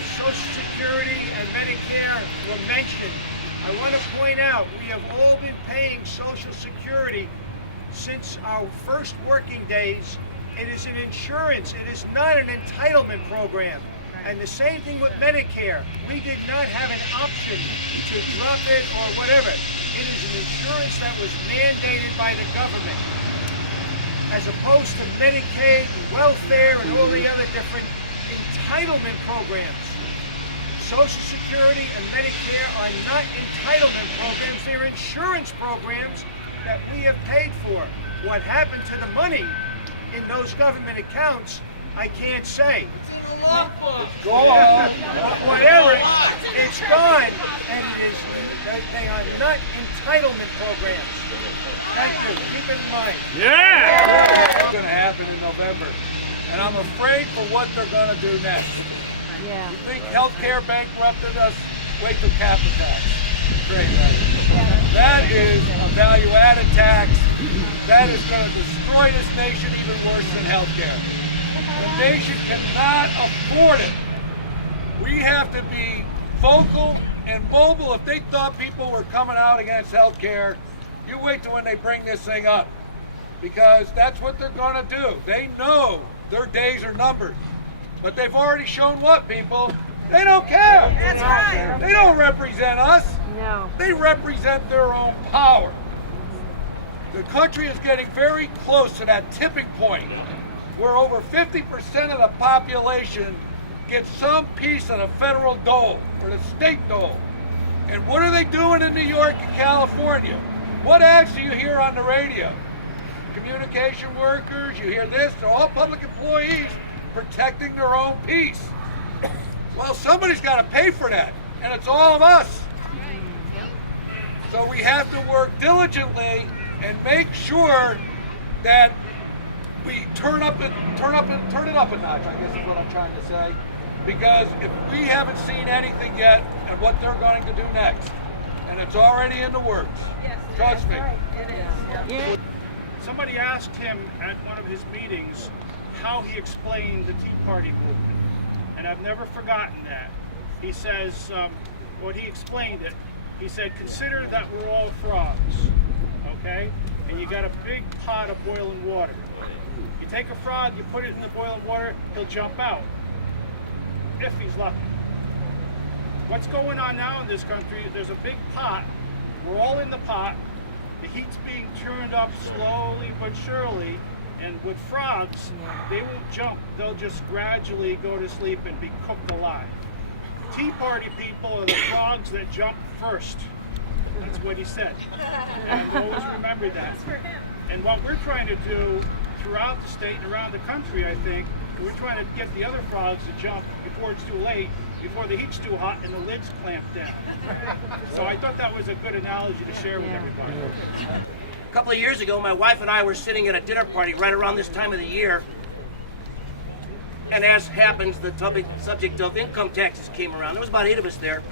Social Security and Medicare were mentioned, I want to point out we have all been paying Social Security since our first working days. It is an insurance. It is not an entitlement program. And the same thing with Medicare. We did not have an option to drop it or whatever. It is an insurance that was mandated by the government, as opposed to Medicaid and welfare and all the other different entitlement programs. Social Security and Medicare are not entitlement programs. They're insurance programs that we have paid for. What happened to the money in those government accounts, I can't say. It's gone. Whatever, it's gone, and they are not entitlement programs. Thank you. Keep it in mind. Yeah! It's going to happen in November, and I'm afraid for what they're going to do next. Yeah. You think healthcare bankrupted us? Wait till capital tax. Great. That is a value-added tax. That is going to destroy this nation even worse than healthcare. The nation cannot afford it. We have to be vocal and mobile. If they thought people were coming out against healthcare, you wait till when they bring this thing up, because that's what they're going to do. They know their days are numbered, but they've already shown what, people? They don't care. That's right. They don't represent us. No. They represent their own power. The country is getting very close to that tipping point where over 50% of the population gets some piece of the federal dole or the state dole. And what are they doing in New York and California? What ads do you hear on the radio? Communication workers, you hear this, they're all public employees protecting their own piece. Well, somebody's got to pay for that, and it's all of us. So we have to work diligently and make sure that we turn it up a notch, I guess is what I'm trying to say. Because if we haven't seen anything yet and what they're going to do next, and it's already in the works. Yes, Trust me. right. It is. Yeah. Somebody asked him at one of his meetings how he explained the Tea Party movement, and I've never forgotten that. He says, when he explained it, he said, consider that we're all frogs, okay? And you got a big pot of boiling water. You take a frog, you put it in the boiling water, he'll jump out, if he's lucky. What's going on now in this country, there's a big pot, we're all in the pot, the heat's being turned up slowly but surely, and with frogs, they won't jump, they'll just gradually go to sleep and be cooked alive. Tea Party people are the frogs that jump first. That's what he said. And always remember that. And what we're trying to do throughout the state and around the country, I think, we're trying to get the other frogs to jump before it's too late, before the heat's too hot and the lid's clamped down. So I thought that was a good analogy to share with everybody. A couple of years ago, my wife and I were sitting at a dinner party right around this time of the year, and as happens, the subject of income taxes came around. There was about 8 of us there,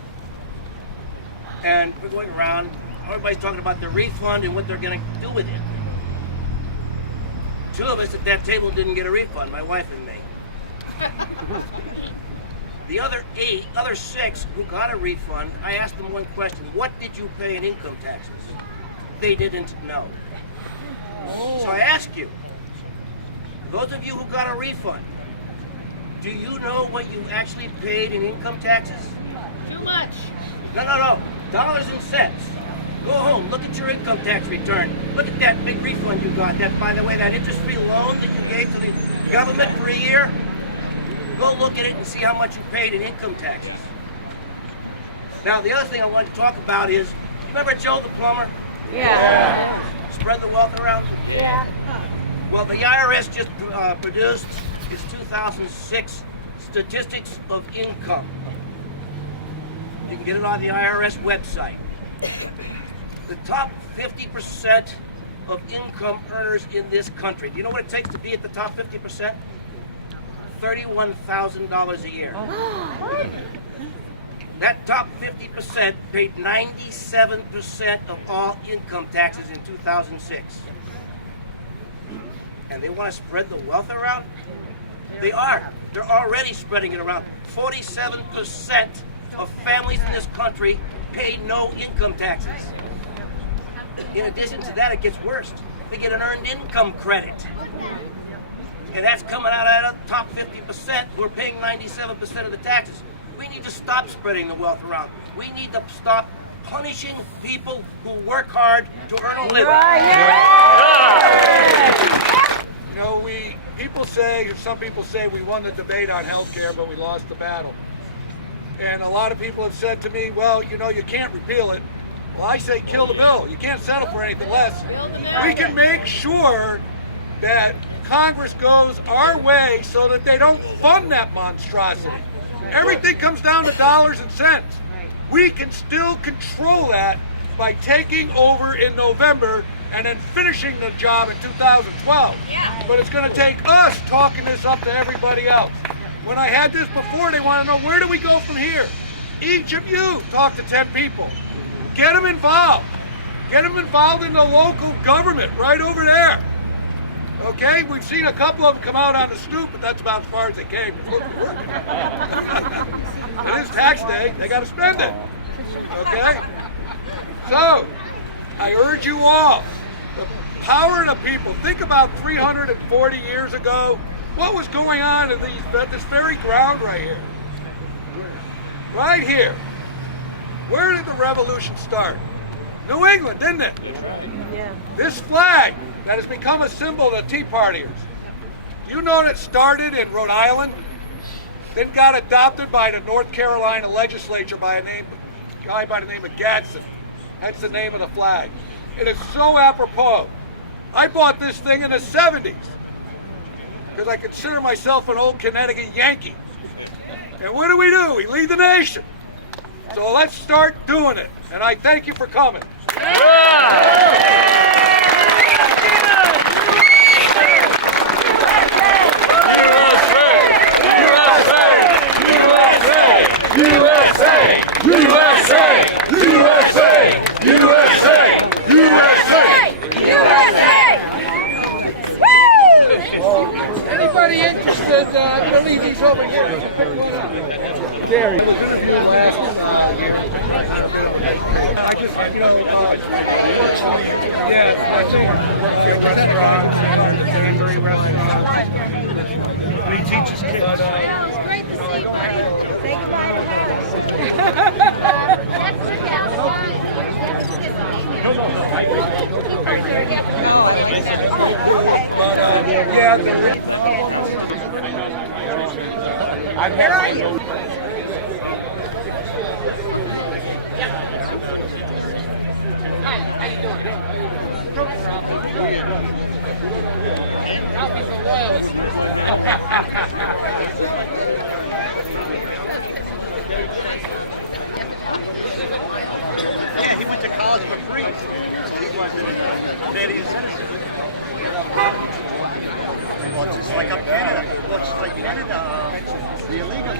and we're going around, everybody's talking about the refund and what they're going to do with it. 2 of us at that table didn't get a refund, my wife and me. The other 6 who got a refund, I asked them one question: what did you pay in income taxes? They didn't know. So I ask you, those of you who got a refund, do you know what you actually paid in income taxes? Too much. No. Dollars and cents. Go home, look at your income tax return. Look at that big refund you got. That, by the way, that interest-free loan that you gave to the government for a year. Go look at it and see how much you paid in income taxes. Now, the other thing I wanted to talk about is, you remember Joe the plumber? Yeah. Spread the wealth around? Yeah. Well, the IRS just produced its 2006 statistics of income. You can get it on the IRS website. The top 50% of income earners in this country. Do you know what it takes to be at the top 50%? $31,000 a year. What? That top 50% paid 97% of all income taxes in 2006. And they want to spread the wealth around? They are. They're already spreading it around. 47% of families in this country pay no income taxes. In addition to that, it gets worse. They get an earned income credit. And that's coming out of the top 50% who are paying 97% of the taxes. We need to stop spreading the wealth around. We need to stop punishing people who work hard to earn a living. You know, some people say we won the debate on health care, but we lost the battle. And a lot of people have said to me, well, you know, you can't repeal it. Well, I say kill the bill. You can't settle for anything less. We can make sure that Congress goes our way so that they don't fund that monstrosity. Everything comes down to dollars and cents. We can still control that by taking over in November and then finishing the job in 2012. But it's going to take us talking this up to everybody else. When I had this before, they want to know, where do we go from here? Each of you talk to 10 people. Get them involved. Get them involved in the local government right over there. Okay, we've seen a couple of them come out on the stoop, but that's about as far as they came. It is tax day, they got to spend it. Okay? So, I urge you all, the power of the people. Think about 340 years ago, what was going on in this very ground right here? Right here. Where did the revolution start? New England, didn't it? Yeah. This flag that has become a symbol of the Tea Partiers. Do you know that it started in Rhode Island, then got adopted by the North Carolina legislature by a guy by the name of Gadsden. That's the name of the flag. It is so apropos. I bought this thing in the 70s because I consider myself an old Connecticut Yankee. And what do? We lead the nation. So let's start doing it. And I thank you for coming. Anybody interested? I believe he's over here. Pick one up. Gary. I just, you know, Workfield restaurants and Danbury restaurants. And he teaches kids. It's great to see you, buddy. Say goodbye to her. Where are you? Hi, how you doing? Ralphie's a loyalist. Yeah, he went to college for free. He wasn't a Canadian citizen. Well, just like up Canada. Well, just like Canada, the illegals.